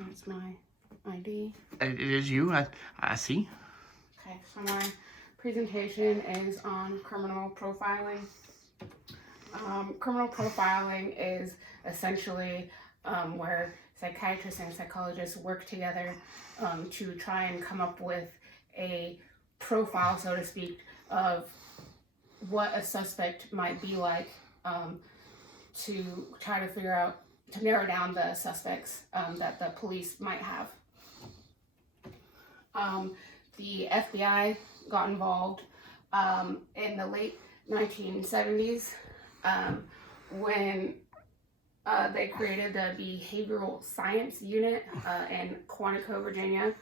That's my ID. It is you, I see. Okay, so my presentation is on criminal profiling. Criminal profiling is essentially where psychiatrists and psychologists work together to try and come up with a profile, so to speak, of what a suspect might be like, to try to figure out, to narrow down the suspects that the police might have. The FBI got involved in the late 1970s when they created the Behavioral Science Unit in Quantico, Virginia.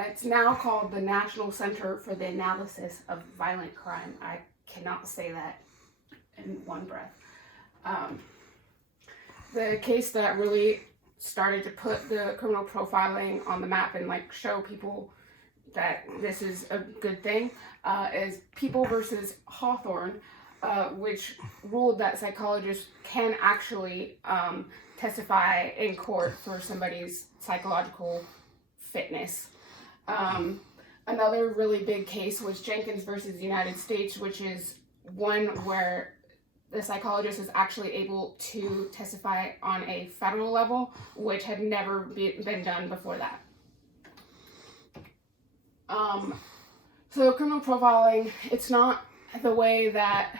It's now called the National Center for the Analysis of Violent Crime. I cannot say that in one breath. The case that really started to put the criminal profiling on the map and like show people that this is a good thing is People versus Hawthorne, which ruled that psychologists can actually testify in court for somebody's psychological fitness. Another really big case was Jenkins versus the United States, which is one where the psychologist was actually able to testify on a federal level, which had never been done before that. So criminal profiling, it's not the way that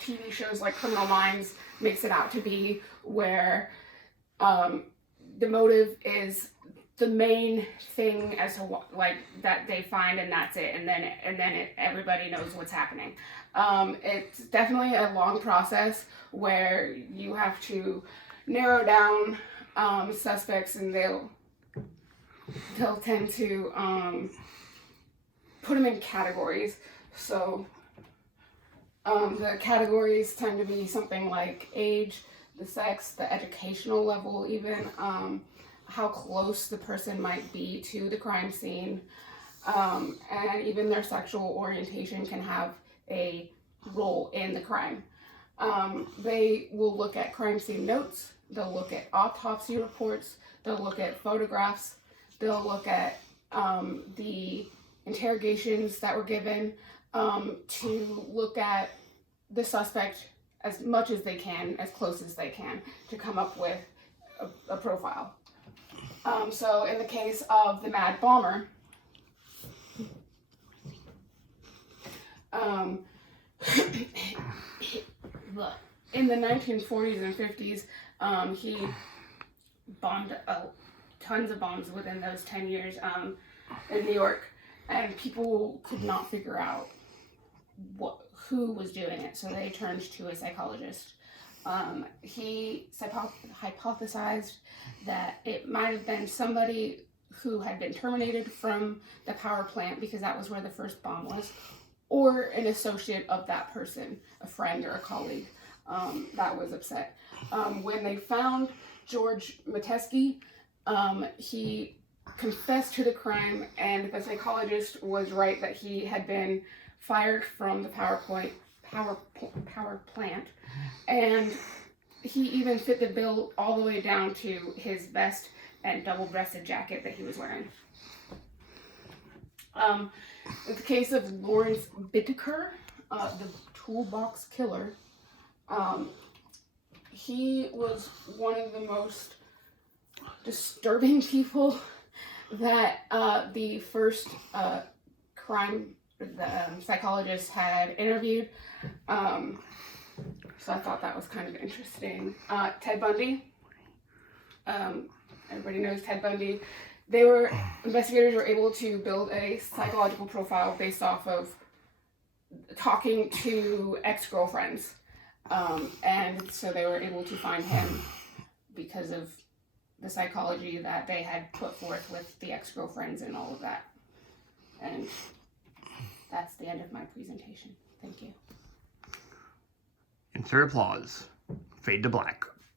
TV shows like Criminal Minds makes it out to be, where the motive is the main thing as to what, like, that they find and that's it, and then everybody knows what's happening. It's definitely a long process where you have to narrow down suspects, and they'll tend to put them in categories. So the categories tend to be something like age, the sex, the educational level, even how close the person might be to the crime scene, and even their sexual orientation can have a role in the crime. They will look at crime scene notes, they'll look at autopsy reports, they'll look at photographs, they'll look at the interrogations that were given, to look at the suspect as much as they can, as close as they can, to come up with a profile. So in the case of the Mad Bomber, in the 1940s and 50s, he bombed tons of bombs within those 10 years in New York, and people could not figure out who was doing it, so they turned to a psychologist. He hypothesized that it might have been somebody who had been terminated from the power plant, because that was where the first bomb was, or an associate of that person, a friend or a colleague that was upset. When they found George Metesky, he confessed to the crime, and the psychologist was right that he had been fired from the power plant, and he even fit the bill all the way down to his vest and double-breasted jacket that he was wearing. In the case of Lawrence Bittaker, the toolbox killer, he was one of the most disturbing people that the first crime psychologist had interviewed. So I thought that was kind of interesting. Ted Bundy. Everybody knows Ted Bundy. Investigators were able to build a psychological profile based off of talking to ex-girlfriends. And so they were able to find him because of the psychology that they had put forth with the ex-girlfriends and all of that. And that's the end of my presentation. Thank you. Insert applause. Fade to black.